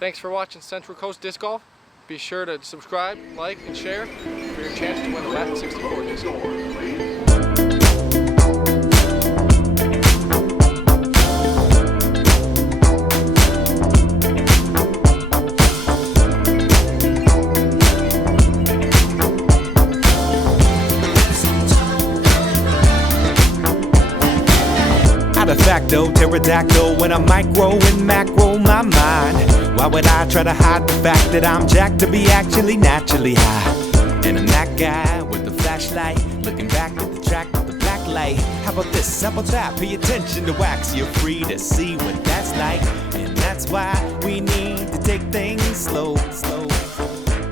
Thanks for watching Central Coast Disc Golf. Be sure to subscribe, like, and share for your chance to win a Lat 64 disc golf. De facto, pterodactyl when I micro and macro my mind. Why would I try to hide the fact that I'm jacked to be actually naturally high? And I'm that guy with the flashlight, looking back at the track with the black light. How about this, how about that? Pay attention to wax, you're free to see what that's like. And that's why we need to take things slow, slow.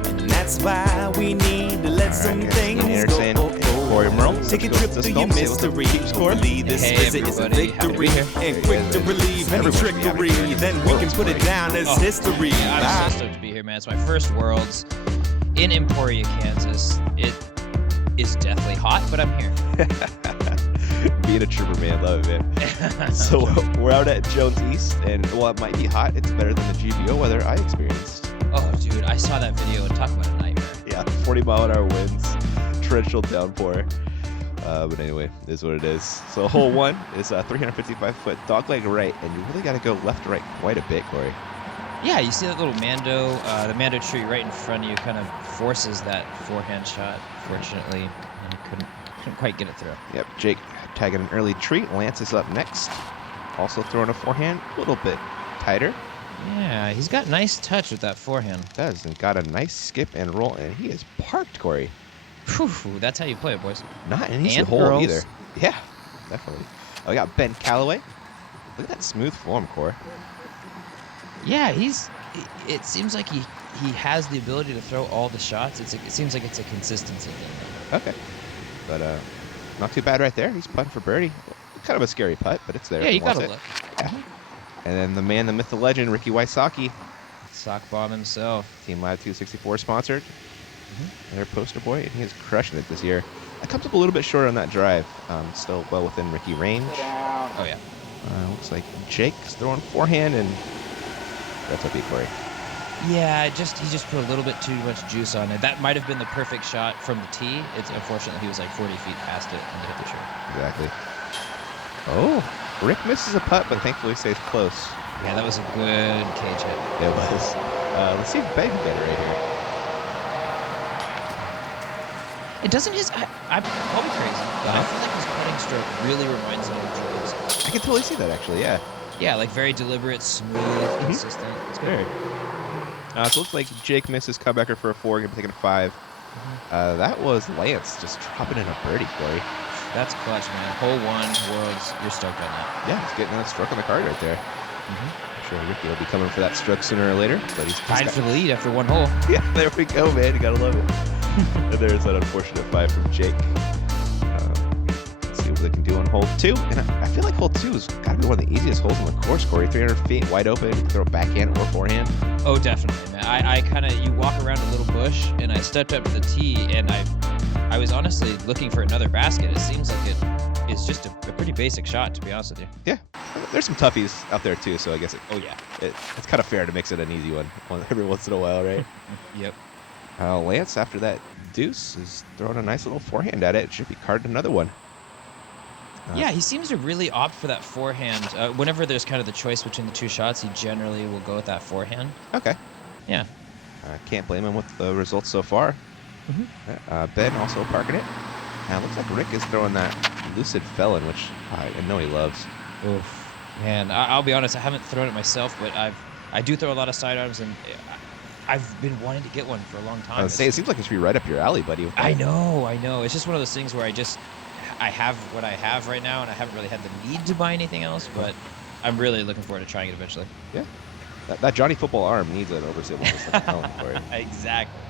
And that's why we need to let some things go. Take a trip through your mystery. Hopefully this visit is a victory and quick to relieve any trickery. Then we can put it down as history. I'm so stoked to be here, man. It's my first Worlds in Emporia, Kansas. It is deathly hot, but I'm here. Being a trooper, man. Love it, man. So we're out at Jones East, and while it might be hot, it's better than the GBO weather I experienced. Oh, dude, I saw that video and talk about a nightmare. Yeah, 40-mile-an-hour winds, torrential downpour. But anyway, it is what it is. So hole one is a 355-foot dogleg right, and you really got to go left to right quite a bit, Corey. Yeah, you see that little Mando, the Mando tree right in front of you kind of forces that forehand shot, fortunately, and he couldn't quite get it through. Yep, Jake tagging an early tree. Lance is up next, also throwing a forehand, a little bit tighter. Yeah, he's got nice touch with that forehand. Does, and got a nice skip and roll, and he is parked, Corey. Whew, that's how you play it, boys. Not an easy hole girls. either. Yeah, definitely. Oh, we got Ben Callaway. Look at that smooth form, Corey. Yeah, it seems like he has the ability to throw all the shots. It seems like it's a consistency thing. Okay. But not too bad right there. He's putting for birdie. Kind of a scary putt, but it's there. Yeah, you gotta look. Yeah. And then the man, the myth, the legend, Ricky Wysocki. Sock bomb himself. Team Live 264 sponsored. Their poster boy, and he is crushing it this year. That comes up a little bit short on that drive. Still well within Ricky range. Oh, yeah. Looks like Jake's throwing forehand, and that's a beat, Corey. Yeah, he just put a little bit too much juice on it. That might have been the perfect shot from the tee. It's unfortunately he was like 40 feet past it and hit the tree. Exactly. Oh, Rick misses a putt, but thankfully stays close. Yeah, that was a good cage hit. It was. Let's see if Ben can get it right here. It doesn't I'm probably crazy, but I feel like his putting stroke really reminds me of Drew's. I can totally see that, actually, yeah. Yeah, like very deliberate, smooth, consistent. It's good. So it looks like Jake misses comebacker for a 4, going to be taking a 5. That was Lance just dropping in a birdie, Corey. That's clutch, man. Hole 1, Worlds, you're stoked on that. Yeah, he's getting that stroke on the card right there. I'm sure Ricky will be coming for that stroke sooner or later, but he's tied for the lead after 1 hole. Yeah, there we go, man. You gotta love it. And there's that unfortunate 5 from Jake. Let's see what they can do on hole 2. And I feel like hole 2 has got to be one of the easiest holes on the course, Corey. 300 feet, wide open. You can throw a backhand or forehand. Oh, definitely, man. I kind of, you walk around a little bush, and I stepped up to the tee, and I was honestly looking for another basket. It seems like it is just a pretty basic shot, to be honest with you. Yeah. There's some toughies out there, too, so I guess it's kind of fair to mix it an easy one every once in a while, right? Yep. Lance, after that deuce, is throwing a nice little forehand at it. It should be carding another one. Yeah, he seems to really opt for that forehand. Whenever there's kind of the choice between the two shots, he generally will go with that forehand. Okay. Yeah. Can't blame him with the results so far. Ben also parking it. Now, it looks like Rick is throwing that Lucid Felon, which I know he loves. Oof. Man, I'll be honest, I haven't thrown it myself, but I do throw a lot of sidearms, and I've been wanting to get one for a long time. I would say, it seems like it should be right up your alley, buddy. I know. It's just one of those things where I have what I have right now, and I haven't really had the need to buy anything else, but I'm really looking forward to trying it eventually. Yeah. That Johnny football arm needs an overseeable system for it. Exactly.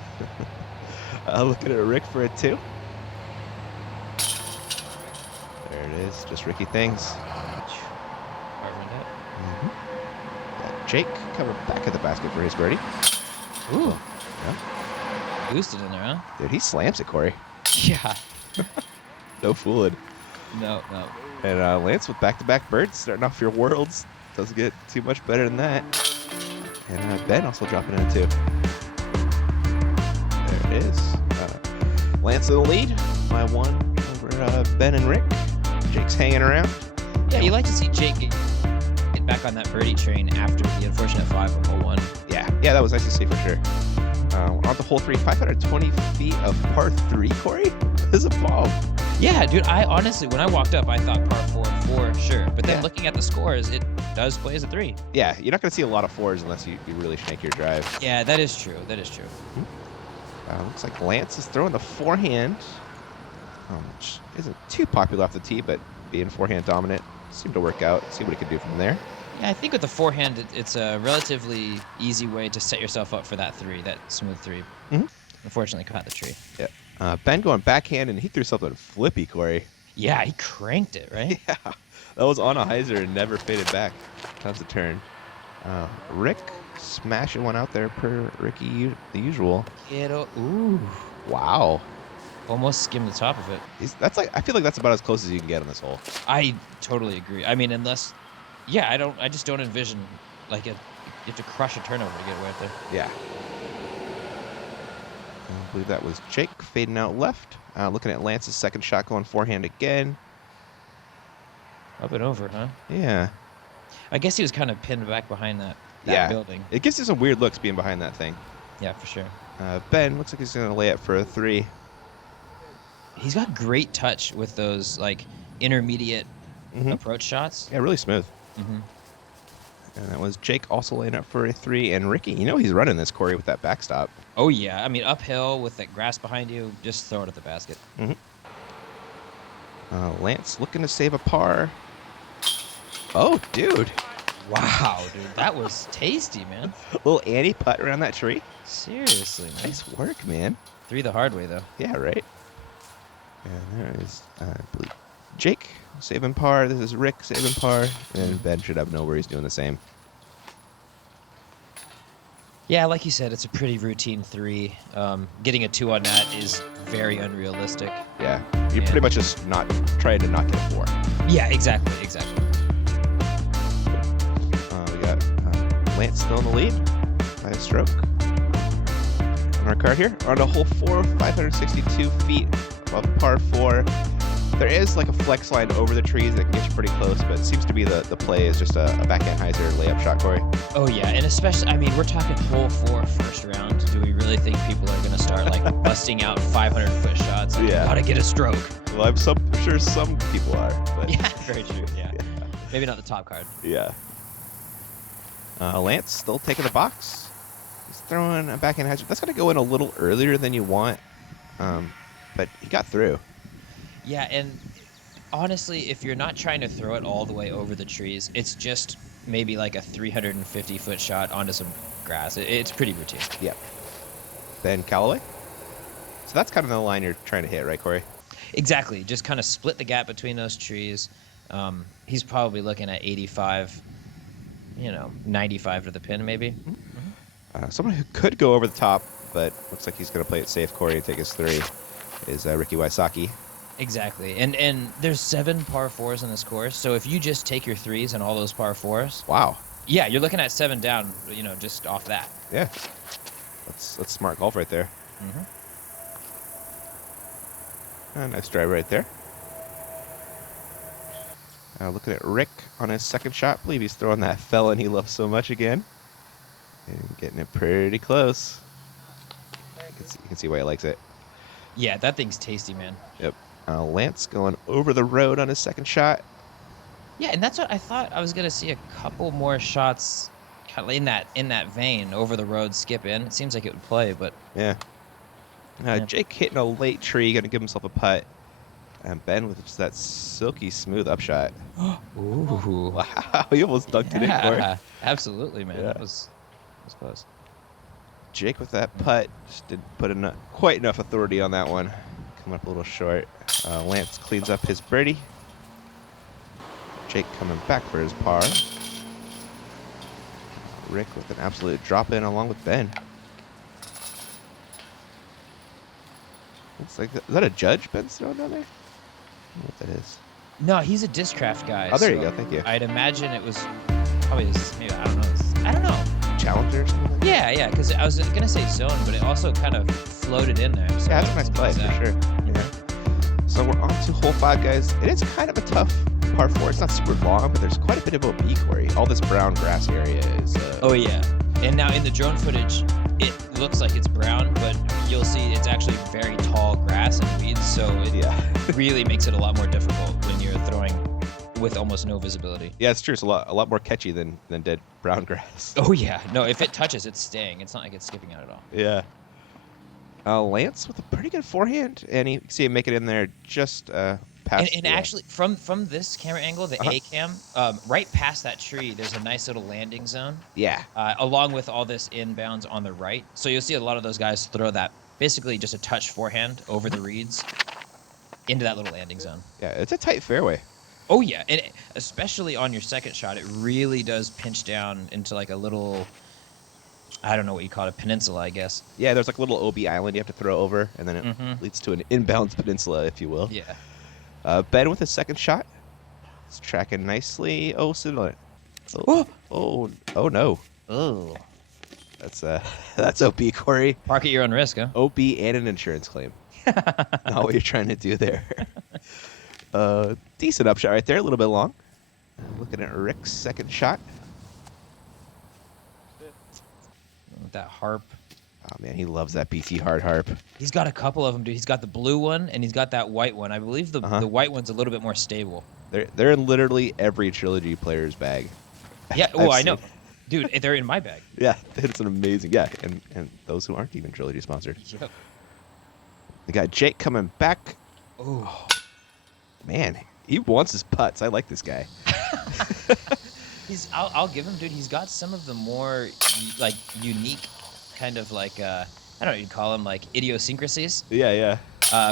Looking at Rick for it, too. There it is. Just Ricky things. Jake coming back at the basket for his birdie. Ooh. Yeah. Boosted in there, huh? Dude, he slams it, Corey. Yeah. No fooling. No. And Lance with back-to-back birds starting off your Worlds. Doesn't get too much better than that. And Ben also dropping in too. There it is. Lance in the lead by 1 over Ben and Rick. Jake's hanging around. Yeah, you like to see Jake get back on that birdie train after the unfortunate 5 on hole 1. Yeah, that was nice to see for sure. On the hole 3, 520 feet of par 3, Corey? This is a bomb. Yeah, dude, I honestly, when I walked up, I thought par 4 for sure. But then Yeah. looking at the scores, it does play as a 3. Yeah, you're not going to see a lot of 4s unless you really snake your drive. Yeah, that is true. That is true. Looks like Lance is throwing the forehand, which isn't too popular off the tee, but being forehand dominant seemed to work out. See what he could do from there. Yeah, I think with the forehand, it's a relatively easy way to set yourself up for that 3, that smooth 3. Mhm. Unfortunately, caught the tree. Yeah. Ben going backhand, and he threw something flippy, Corey. Yeah, he cranked it, right? Yeah, that was on a hyzer and never faded back. Times the turn. Rick smashing one out there per Ricky, the usual. Ooh. Wow. Almost skimmed the top of it. I feel like that's about as close as you can get on this hole. I totally agree. I mean, unless, yeah, I just don't envision, like, you have to crush a turnover to get away with there. Yeah. I believe that was Jake fading out left. Looking at Lance's second shot going forehand again. Up and over, huh? Yeah. I guess he was kind of pinned back behind that building. It gives you some weird looks being behind that thing. Yeah, for sure. Ben looks like he's going to lay it for a 3. He's got great touch with those, like, intermediate Mhm. approach shots. Yeah, really smooth. Mm-hmm. And that was Jake also laying up for a 3. And Ricky, he's running this, Corey, with that backstop. Oh, yeah. I mean, uphill with that grass behind you, just throw it at the basket. Lance looking to save a par. Oh, dude. Wow, dude. That was tasty, man. Little Annie putt around that tree. Seriously, man. Nice work, man. 3 the hard way, though. Yeah, right. And there is, I believe, Jake saving par. This is Rick saving par. And Ben should have no worries doing the same. Yeah, like you said, it's a pretty routine 3. Getting a 2 on that is very unrealistic. Yeah. You're Yeah. pretty much just not trying to not get a 4. Yeah, exactly. We got Lance still in the lead by a stroke. On our card here, on to hole 4, 562 feet above par 4. There is like a flex line over the trees that can get you pretty close, but it seems to be the play is just a backhand hyzer layup shot, Corey. Oh, yeah, and especially, I mean, we're talking hole 4 first round. Do we really think people are going to start, like, busting out 500-foot shots? Like, Yeah. gotta get a stroke. Well, I'm sure some people are. But Yeah, very true, yeah. Maybe not the top card. Yeah. Lance still taking the box. He's throwing a backhand hyzer. That's going to go in a little earlier than you want, but he got through. Yeah, and honestly, if you're not trying to throw it all the way over the trees, it's just maybe like a 350-foot shot onto some grass. It's pretty routine. Yep. Then Callaway. So that's kind of the line you're trying to hit, right, Corey? Exactly. Just kind of split the gap between those trees. He's probably looking at 85, 95 to the pin maybe. Someone who could go over the top, but looks like he's going to play it safe, Corey, and take his 3, is Ricky Wysocki. Exactly. And there's 7 par 4s in this course, so if you just take your 3s and all those par 4s, Wow. yeah, you're looking at 7 down, just off that. Yeah. That's smart golf right there. Nice drive right there. Looking at Rick on his second shot. I believe he's throwing that felon he loves so much again. And getting it pretty close. You can see why he likes it. Yeah, that thing's tasty, man. Yep. Lance going over the road on his second shot. Yeah, and that's what I thought. I was gonna see a couple more shots, kind of in that vein, over the road, skip in. It seems like it would play, but Yeah. Yeah. Jake hitting a late tree, gonna give himself a putt. And Ben with just that silky smooth upshot. ooh, Wow, he almost dunked it in, Corey. yeah, absolutely, man. Yeah. That was close. Jake with that putt just didn't put quite enough authority on that one. Coming up a little short. Lance cleans up his birdie. Jake coming back for his par. Rick with an absolute drop in along with Ben. Looks like is that a judge Ben's throwing down there? I don't know what that is. No, he's a discraft guy. Oh, there you so go. Thank you. I'd imagine it was probably maybe I don't know. Challenger. Yeah, because I was gonna say zone, but it also kind of floated in there. So Yeah, I that's a don't nice think play it's for that. sure. Yeah. So we're on to hole 5, guys. It is kind of a tough par 4. It's not super long, but there's quite a bit of OB, Corey. All this brown grass area is. Oh yeah, and now in the drone footage, it looks like it's brown, but you'll see it's actually very tall grass and weeds, so it really makes it a lot more difficult when you're throwing with almost no visibility. Yeah, it's true. It's a lot more catchy than dead brown grass. Oh yeah, no, if it touches, it's staying. It's not like it's skipping out at all. Yeah. Lance with a pretty good forehand, and you can see him make it in there just past. And actually, from this camera angle, the A cam, right past that tree, there's a nice little landing zone. Yeah. Along with all this inbounds on the right, so you'll see a lot of those guys throw that basically just a touch forehand over the reeds into that little landing zone. Yeah, it's a tight fairway. Oh yeah, and especially on your second shot, it really does pinch down into like a little, I don't know what you call it, a peninsula, I guess. Yeah, there's like a little OB island you have to throw over, and then it leads to an inbounds peninsula, if you will. Yeah. Ben with his second shot. It's tracking nicely. Oh, oh no. Oh. That's OB, Corey. Park at your own risk, huh? OB and an insurance claim. Not what you're trying to do there. Decent upshot right there, a little bit long. Looking at Rick's second shot. With that harp. Oh man, he loves that BT hard harp. He's got a couple of them, dude. He's got the blue one and he's got that white one. I believe the white one's a little bit more stable. They're in literally every Trilogy player's bag. Yeah, oh, I know. Dude, they're in my bag. Yeah, it's an amazing, and those who aren't even Trilogy sponsored. Yep. We got Jake coming back. Oh. Man, he wants his putts. I like this guy. I'll give him, dude. He's got some of the more like unique kind of like I don't know what you'd call them, like idiosyncrasies. Yeah.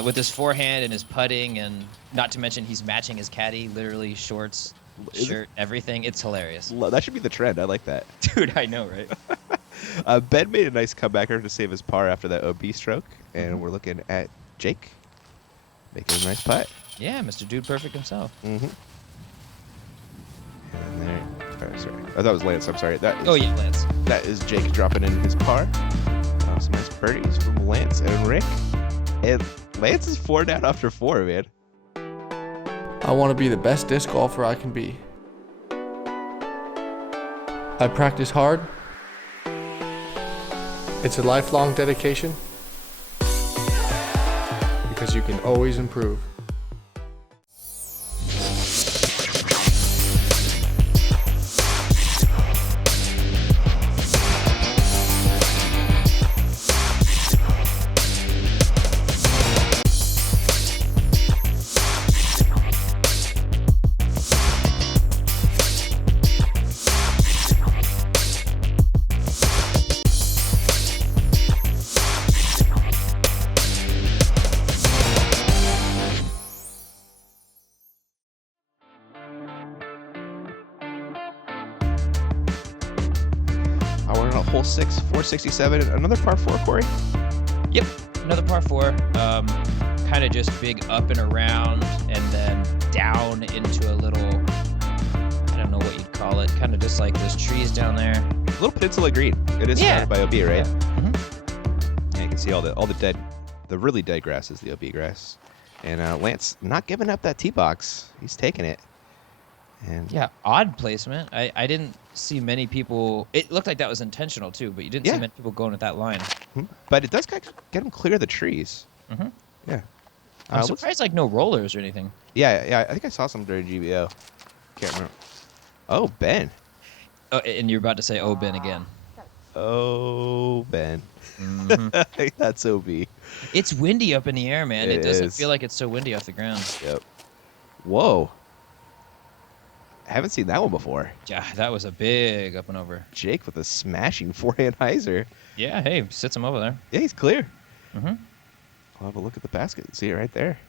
With his forehand and his putting, and not to mention he's matching his caddy, literally shorts, shirt, everything. It's hilarious. That should be the trend. I like that. Dude, I know, right? Ben made a nice comeback to save his par after that OB stroke, and we're looking at Jake making a nice putt. Yeah, Mr. Dude Perfect himself. Mm-hmm. And there. Oh, sorry. Oh, that was Lance. I'm sorry. That is, Oh yeah, Lance. That is Jake dropping in his par. Some nice birdies from Lance and Rick. And Lance is 4 down after 4, man. I want to be the best disc golfer I can be. I practice hard. It's a lifelong dedication because you can always improve. We're on hole 6, 467, another par 4, Corey. Yep, another par 4. Kind of just big up and around, and then down into a little, I don't know what you'd call it, kind of just like those trees down there. A little peninsula green. It is surrounded by OB, right? Yeah. Mm-hmm. Yeah, you can see all the dead, the really dead grass is the OB grass. And Lance not giving up that tee box. He's taking it. And Yeah, odd placement. I didn't see many people. It looked like that was intentional too, but you didn't see many people going at that line. But it does get him clear of the trees. Mm-hmm. Yeah. I'm surprised like no rollers or anything. Yeah. I think I saw some during GBO. Can't remember. Oh, Ben. Oh, and you're about to say, "Oh, Ben" again. Oh, Ben. Mm-hmm. That's OB. It's windy up in the air, man. It doesn't is. feel like it's so windy off the ground. Yep. Whoa. Haven't seen that one before. Yeah, that was a big up and over. Jake with a smashing forehand hyzer. Yeah, hey, sits him over there. Yeah, he's clear. Mm-hmm. I'll have a look at the basket and see it right there.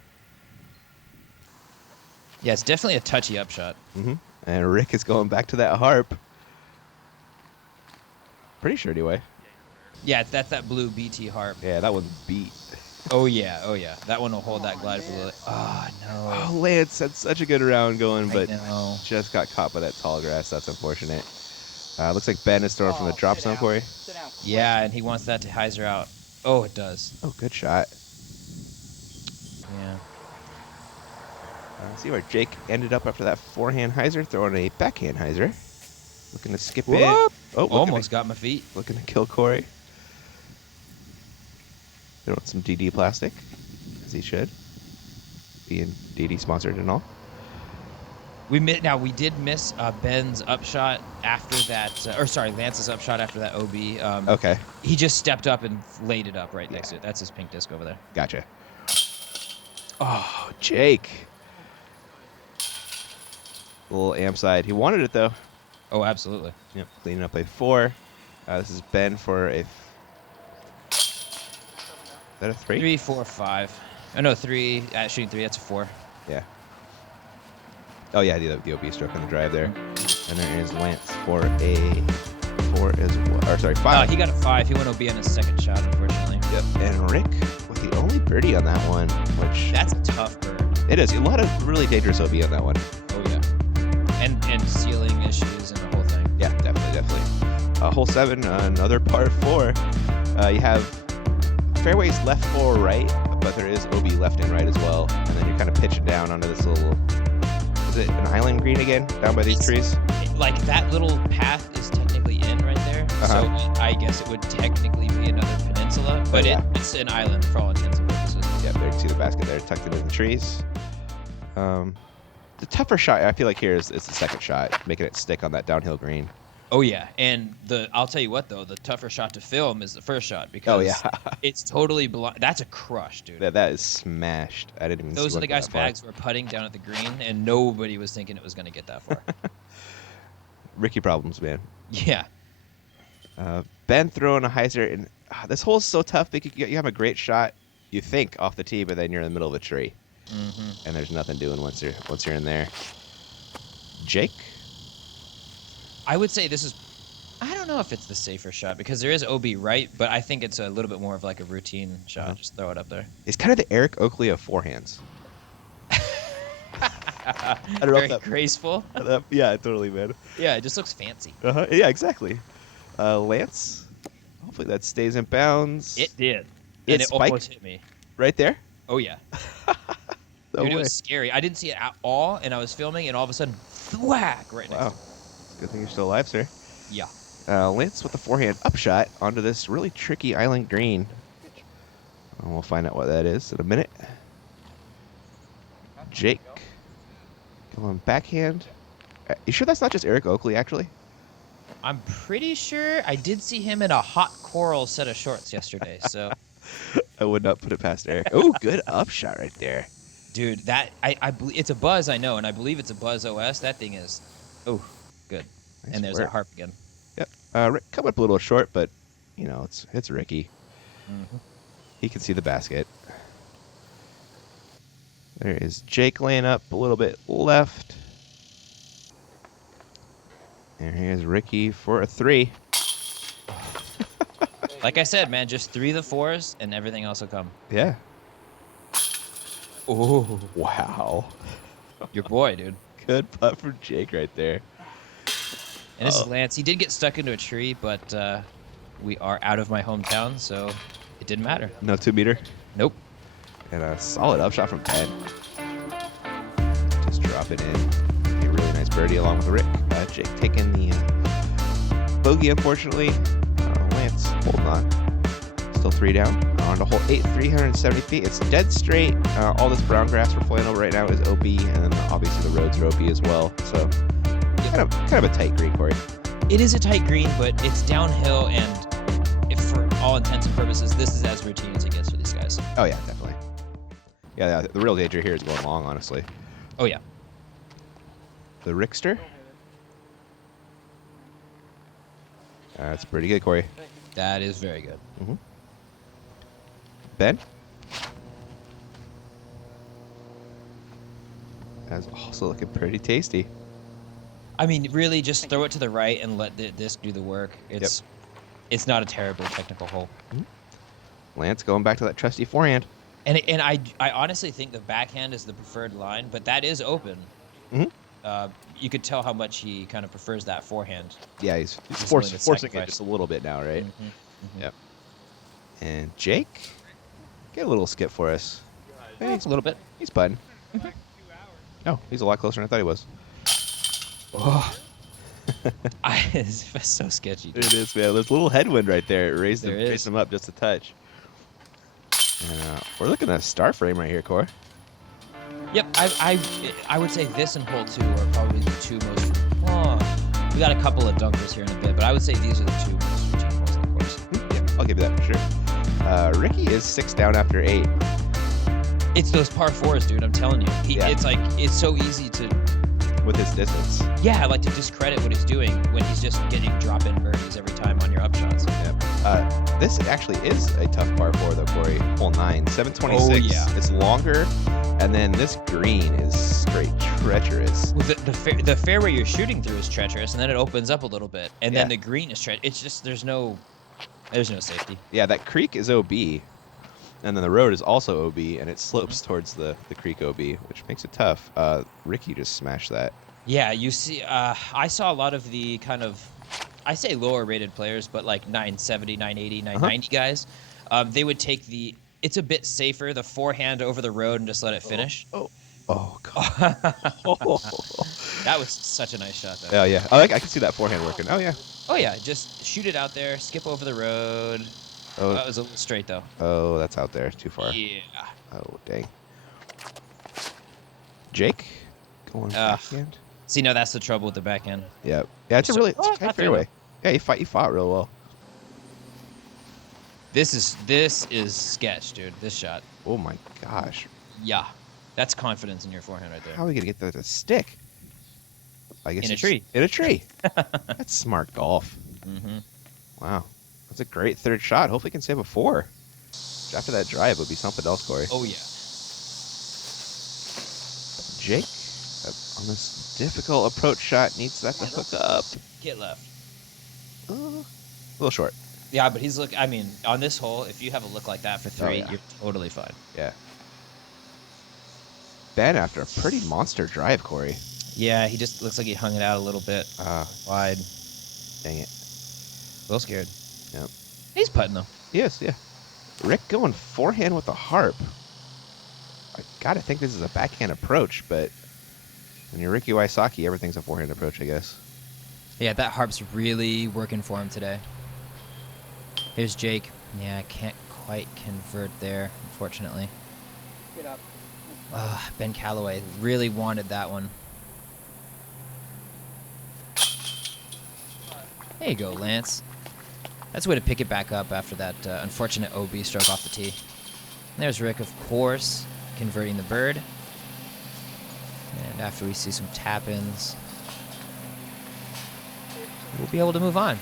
Yeah, it's definitely a touchy upshot. Mm-hmm. And Rick is going back to that harp. Pretty sure anyway. Yeah, that's that blue BT harp. Yeah, that one beat. Oh yeah. That one will hold that glide for the. Oh Oh, no. Lance had such a good round going, but I know. just got caught by that tall grass. That's unfortunate. Looks like Ben is throwing from the drop zone, Corey. Yeah, and he wants that to hyzer out. Oh, it does. Oh, good shot. Yeah. See where Jake ended up after that forehand hyzer, throwing a backhand hyzer. Looking to skip Whoop. it. Oh, Almost got my feet. Looking to kill Corey. Throwing some DD plastic, as he should. Being DD sponsored and all. We did miss Ben's upshot after that, or sorry, Lance's upshot after that OB. Okay. He just stepped up and laid it up right next to it. That's his pink disc over there. Gotcha. Oh, Jake. A little amp side. He wanted it, though. Oh, absolutely. Yep. Cleaning up a 4. This is Ben for a... Is that a 3? 3, 4, 5. Oh, no, 3. Shooting 3, that's a 4. Yeah. Oh, yeah, the OB stroke on the drive there. And there is Lance for a 4 as well. Or, sorry, 5. He got a 5. He went OB on his second shot, unfortunately. Yep. And Rick with the only birdie on that one, which... That's a tough bird. It is. A lot of really dangerous OB on that one. Oh, yeah. And ceiling issues and the whole thing. Yeah, definitely. Hole 7, another par 4. You have fairways left, 4, right, but there is OB left and right as well. And then you're kind of pitching down onto this little... Is it an island green again, down by these trees? Like, that little path is technically in right there. So I guess it would technically be another peninsula, but it's an island for all intents and purposes. Yeah, there you can see the basket there tucked into the trees. The tougher shot, I feel like here is the second shot, making it stick on that downhill green. Oh, yeah. And I'll tell you what, though, the tougher shot to film is the first shot because it's totally that's a crush, dude. That is smashed. I didn't even see Those are the one guys' that far. bags were putting down at the green, and nobody was thinking it was going to get that far. Ricky problems, man. Yeah. Ben throwing a hyzer, and this hole is so tough because you have a great shot, you think, off the tee, but then you're in the middle of a tree. And there's nothing doing once you're in there. Jake? I would say this is... I don't know if it's the safer shot because there is OB right, but I think it's a little bit more of like a routine shot. Just throw it up there. It's kind of the Eric Oakley of forehands. I don't know Very if that... graceful. Yeah, totally, man. Yeah, it just looks fancy. Yeah, exactly. Lance? Hopefully that stays in bounds. It did. It And it spiked almost hit me. right there? Oh, yeah. No Dude, it way. was scary. I didn't see it at all, and I was filming, and all of a sudden, thwack, right next Wow. to me. Good thing you're still alive, sir. Yeah. Lance with the forehand upshot onto this really tricky island green. And we'll find out what that is in a minute. Jake going backhand. You sure that's not just Eric Oakley, actually? I'm pretty sure I did see him in a hot coral set of shorts yesterday, so... I would not put it past Eric. Oh, good upshot right there. Dude, that I believe it's a Buzz, I know, and I believe it's a Buzz OS. That thing is, oh, good. Nice and there's work. that harp again. Yep. Rick coming up a little short, but you know it's Ricky. He can see the basket. There is Jake laying up a little bit left. And here's Ricky for a 3. Like I said, man, just 3 the 4s, and everything else will come. Yeah. Oh, wow. Your boy, dude. Good putt from Jake right there. And this is Lance. He did get stuck into a tree, but we are out of my hometown, so it didn't matter. No 2-meter. Nope. And a solid upshot from Ben. Just drop it in. A really nice birdie along with Rick. Jake taking the bogey, unfortunately. Lance holding on. Still 3 down. On to hole 8, 370 feet. It's dead straight. All this brown grass we're flying over right now is OB, and then obviously the roads are OB as well. So kind of a tight green, Corey. It is a tight green, but it's downhill, and if for all intents and purposes, this is as routine as it gets for these guys. Oh, yeah, definitely. Yeah, the real danger here is going long, honestly. Oh, yeah. The Rickster. That's pretty good, Corey. That is very good. Ben? That's also looking pretty tasty. I mean, really, just throw it to the right and let the disc do the work. It's not a terrible technical hole. Lance going back to that trusty forehand. And I honestly think the backhand is the preferred line, but that is open. you could tell how much he kind of prefers that forehand. Yeah, he's willing to forcing it sacrifice. just a little bit now, right? Mhm. Yep. And Jake, get a little skip for us. Hey, A little bit. he's putting. No, he's a lot closer than I thought he was. Oh, It's so sketchy. Dude. it is, man. There's a little headwind right there. It raised There is. him up just a touch. And, we're looking at a star frame right here, Core. Yep, I would say this and hole 2 are probably the two most. Oh, we got a couple of dunkers here in a bit, but I would say these are the two most routine holes in the course. Yeah, I'll give you that for sure. Ricky is 6 down after 8. It's those par 4s, dude. I'm telling you, Yeah. it's so easy to with his distance. like to discredit what he's doing when he's just getting drop-in birdies every time on your upshots. Yep. This actually is a tough par 4 though, Corey. Hole 9, 726. Oh, yeah. It's longer, and then this green is straight treacherous. Well, the fairway you're shooting through is treacherous, and then it opens up a little bit, and then Yeah. the green is treacherous. It's just there's no safety. Yeah, that creek is OB, and then the road is also OB, and it slopes towards the creek OB, which makes it tough. Ricky just smashed that. Yeah, you see, I saw a lot of the kind of, I say lower rated players, but like 970, 980, 990 guys. They would take it's a bit safer, the forehand over the road and just let it finish. Oh, God. That was such a nice shot, though. Oh, yeah. I can see that forehand working. Oh, yeah. Oh, yeah, just shoot it out there, skip over the road. Oh, That was a little straight, though. oh, that's out there. Too far. Yeah. Oh, dang. Jake going backhand. See, no, that's the trouble with the backhand. Yeah. Yeah, it's a really Oh, it's a tight not fairway. Yeah, you fought real well. This is sketch, dude, this shot. Oh, my gosh. Yeah. That's confidence in your forehand right there. How are we going to get that to stick? I guess In a it's- tree. In a tree. That's smart golf. Mm-hmm. Wow. That's a great third shot. Hopefully, he can save a 4. After that drive, it would be something else, Corey. Oh, yeah. Jake, on this difficult approach shot, needs that to hook up. Get left. A little short. Yeah, but on this hole, if you have a look like that for 3, yeah. you're totally fine. Yeah. Ben, after a pretty monster drive, Corey. Yeah, he just looks like he hung it out a little bit wide. Dang it. A little scared. Yep. He's putting, though. Yes, yeah. Rick going forehand with the harp. I gotta think this is a backhand approach, but when you're Ricky Wysocki, everything's a forehand approach, I guess. Yeah, that harp's really working for him today. Here's Jake. Yeah, can't quite convert there, unfortunately. Get up. Ben Callaway really wanted that one. There you go, Lance. That's a way to pick it back up after that unfortunate OB stroke off the tee. And there's Rick, of course, converting the bird. And after we see some tap-ins, we'll be able to move on.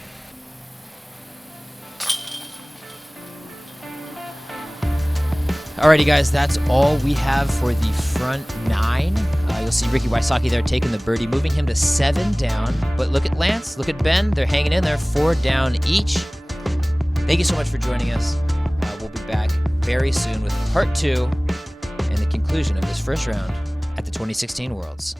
Alrighty, guys, that's all we have for the front 9. You'll see Ricky Wysocki there taking the birdie, moving him to 7 down. But look at Lance, look at Ben. They're hanging in there, 4 down each. Thank you so much for joining us. We'll be back very soon with part 2 and the conclusion of this first round at the 2016 Worlds.